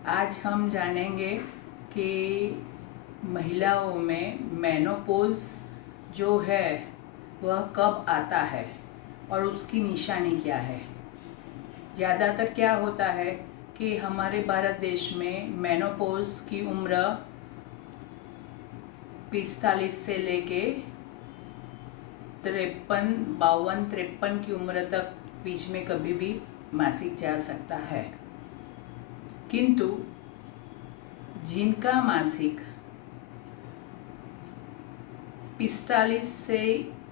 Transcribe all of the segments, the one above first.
आज हम जानेंगे कि महिलाओं में मेनोपॉज जो है वह कब आता है और उसकी निशानी क्या है। ज़्यादातर क्या होता है कि हमारे भारत देश में मेनोपॉज की उम्र 45 से लेके 52-53 की उम्र तक बीच में कभी भी मासिक जा सकता है। किंतु जिनका मासिक 45 से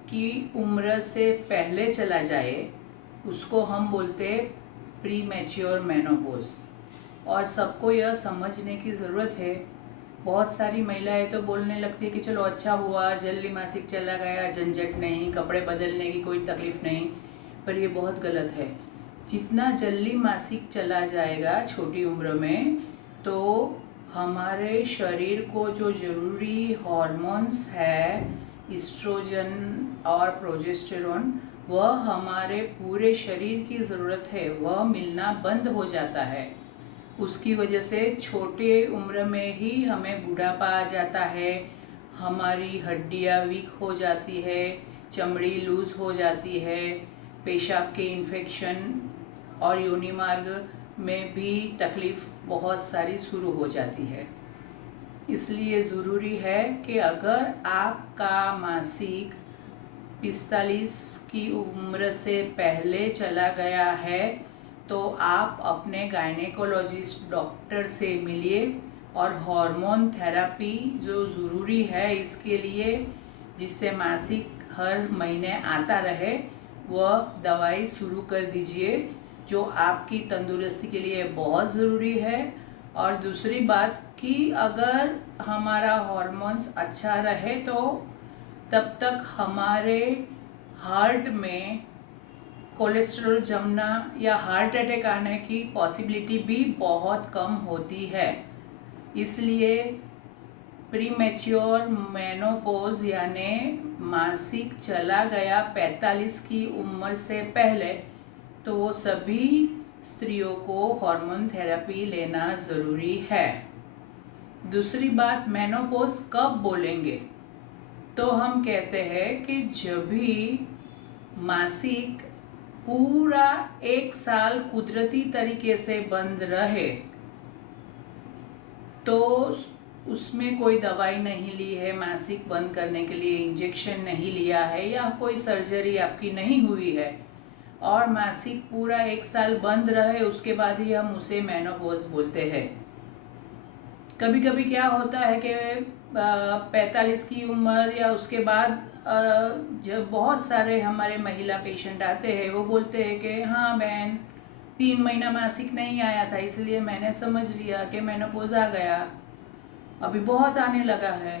की उम्र से पहले चला जाए उसको हम बोलते हैं प्री मैच्योर मेनोपॉज। और सबको यह समझने की ज़रूरत है। बहुत सारी महिलाएं तो बोलने लगती है कि चलो अच्छा हुआ, जल्दी मासिक चला गया, झंझट नहीं, कपड़े बदलने की कोई तकलीफ़ नहीं। पर ये बहुत गलत है। जितना जल्दी मासिक चला जाएगा छोटी उम्र में, तो हमारे शरीर को जो ज़रूरी हॉर्मोन्स है, इस्ट्रोजन और प्रोजेस्टेरोन, वह हमारे पूरे शरीर की ज़रूरत है, वह मिलना बंद हो जाता है। उसकी वजह से छोटे उम्र में ही हमें बुढ़ापा आ जाता है, हमारी हड्डियाँ वीक हो जाती है, चमड़ी लूज हो जाती है, पेशाब के इन्फेक्शन और योनि मार्ग में भी तकलीफ़ बहुत सारी शुरू हो जाती है। इसलिए ज़रूरी है कि अगर आपका मासिक 45 की उम्र से पहले चला गया है तो आप अपने गायनेकोलॉजिस्ट डॉक्टर से मिलिए और हार्मोन थेरेपी जो ज़रूरी है इसके लिए, जिससे मासिक हर महीने आता रहे, वह दवाई शुरू कर दीजिए जो आपकी तंदुरुस्ती के लिए बहुत ज़रूरी है। और दूसरी बात कि अगर हमारा हार्मोन्स अच्छा रहे तो तब तक हमारे हार्ट में कोलेस्ट्रॉल जमना या हार्ट अटैक आने की पॉसिबिलिटी भी बहुत कम होती है। इसलिए प्री मैच्योर मेनोपॉज यानी मासिक चला गया 45 की उम्र से पहले, तो वो सभी स्त्रियों को हार्मोन थेरेपी लेना ज़रूरी है। दूसरी बात, मेनोपॉज कब बोलेंगे, तो हम कहते हैं कि जब भी मासिक पूरा 1 साल कुदरती तरीके से बंद रहे, तो उसमें कोई दवाई नहीं ली है, मासिक बंद करने के लिए इंजेक्शन नहीं लिया है या कोई सर्जरी आपकी नहीं हुई है, और मासिक पूरा 1 साल बंद रहे, उसके बाद ही हम उसे मेनोपॉज बोलते हैं। कभी कभी क्या होता है कि 45 की उम्र या उसके बाद जब बहुत सारे हमारे महिला पेशेंट आते हैं, वो बोलते हैं कि हाँ बहन, 3 महीना मासिक नहीं आया था, इसलिए मैंने समझ लिया कि मेनोपॉज आ गया, अभी बहुत आने लगा है।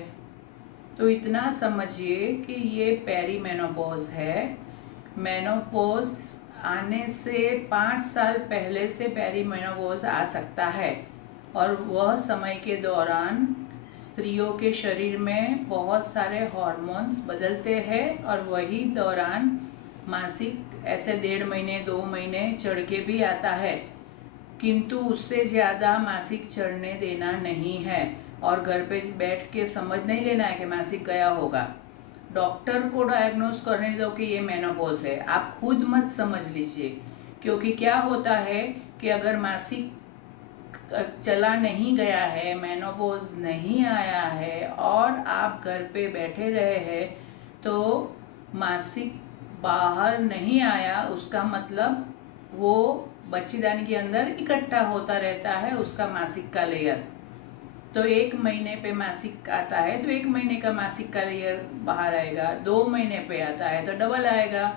तो इतना समझिए कि ये पेरी मेनोपॉज है। मेनोपॉज आने से 5 साल पहले से पेरी मेनोपॉज आ सकता है, और वह समय के दौरान स्त्रियों के शरीर में बहुत सारे हार्मोन्स बदलते हैं और वही दौरान मासिक ऐसे 1.5 महीने 2 महीने चढ़ के भी आता है। किंतु उससे ज़्यादा मासिक चढ़ने देना नहीं है, और घर पे बैठ के समझ नहीं लेना है कि मासिक गया होगा। डॉक्टर को डायग्नोस करने दो कि ये मेनोपॉज है, आप खुद मत समझ लीजिए। क्योंकि क्या होता है कि अगर मासिक चला नहीं गया है, मेनोपॉज नहीं आया है और आप घर पे बैठे रहे हैं, तो मासिक बाहर नहीं आया, उसका मतलब वो बच्चेदानी के अंदर इकट्ठा होता रहता है उसका मासिक का लेयर। तो 1 महीने पे मासिक आता है तो 1 महीने का मासिक का लेयर बाहर आएगा, 2 महीने पे आता है तो डबल आएगा,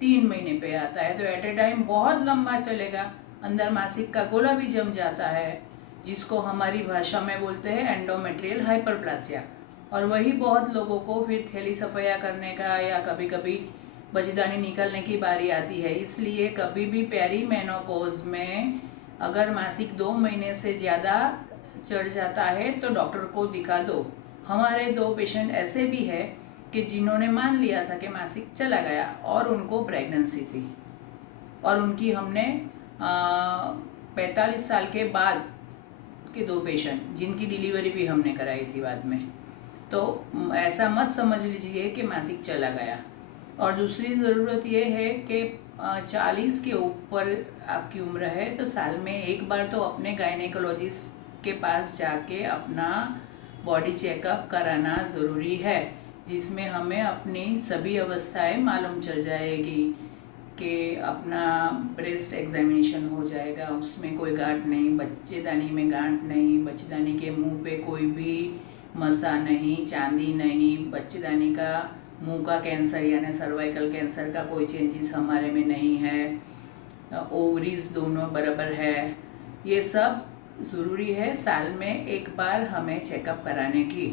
3 महीने पे आता है तो एट ए टाइम बहुत लंबा चलेगा, अंदर मासिक का गोला भी जम जाता है, जिसको हमारी भाषा में बोलते हैं एंडोमेट्रियल हाइपरप्लासिया। और वही बहुत लोगों को फिर थैली सफाया करने का या कभी कभी बच्चेदानी निकलने की बारी आती है। इसलिए कभी भी पेरी मेनोपॉज में अगर मासिक 2 महीने से ज़्यादा चढ़ जाता है तो डॉक्टर को दिखा दो। हमारे 2 पेशेंट ऐसे भी है कि जिन्होंने मान लिया था कि मासिक चला गया और उनको प्रेगनेंसी थी, और उनकी हमने 45 साल के बाद के 2 पेशेंट जिनकी डिलीवरी भी हमने कराई थी बाद में। तो ऐसा मत समझ लीजिए कि मासिक चला गया। और दूसरी ज़रूरत ये है कि 40 के ऊपर आपकी उम्र है तो साल में एक बार तो अपने गायनेकोलॉजिस्ट के पास जाके अपना बॉडी चेकअप कराना ज़रूरी है, जिसमें हमें अपनी सभी अवस्थाएं मालूम चल जाएगी कि अपना ब्रेस्ट एग्जामिनेशन हो जाएगा, उसमें कोई गांठ नहीं, बच्चेदानी में गांठ नहीं, बच्चेदानी के मुंह पे कोई भी मसा नहीं, चांदी नहीं, बच्चेदानी का मुंह का कैंसर यानी सर्वाइकल कैंसर का कोई चेंजेस हमारे में नहीं है, ओवरीज दोनों बराबर है। ये सब ज़रूरी है साल में एक बार हमें चेकअप कराने की।